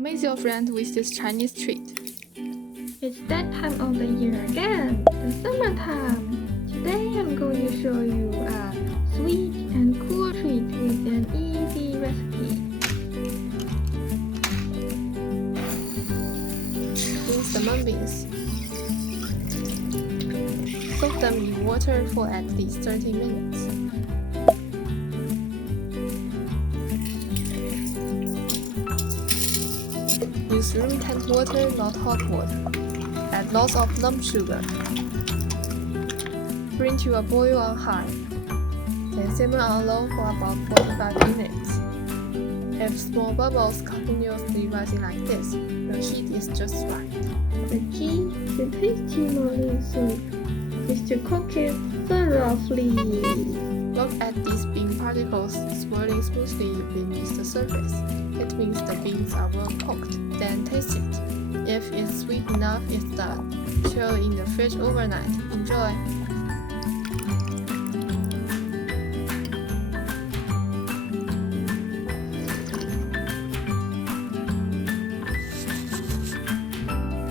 Amaze your friend with this Chinese treat. It's that time of the year again, the summertime. Today I'm going to show you a sweet and cool treat with an easy recipe. Rinse the mung beans. Soak them in water for at least 30 minutes. Use room temp water, not hot water. Add lots of lump sugar. Bring to a boil on high. Then simmer on low for about 45 minutes. If small bubbles continuously rising like this, the heat is just right. The key to tasty morning soup is to cook it thoroughly. Look at these bean particles swirling smoothly beneath the surface. It means the beans are well cooked. Then taste it. If it's sweet enough, it's done. Chill in the fridge overnight. Enjoy!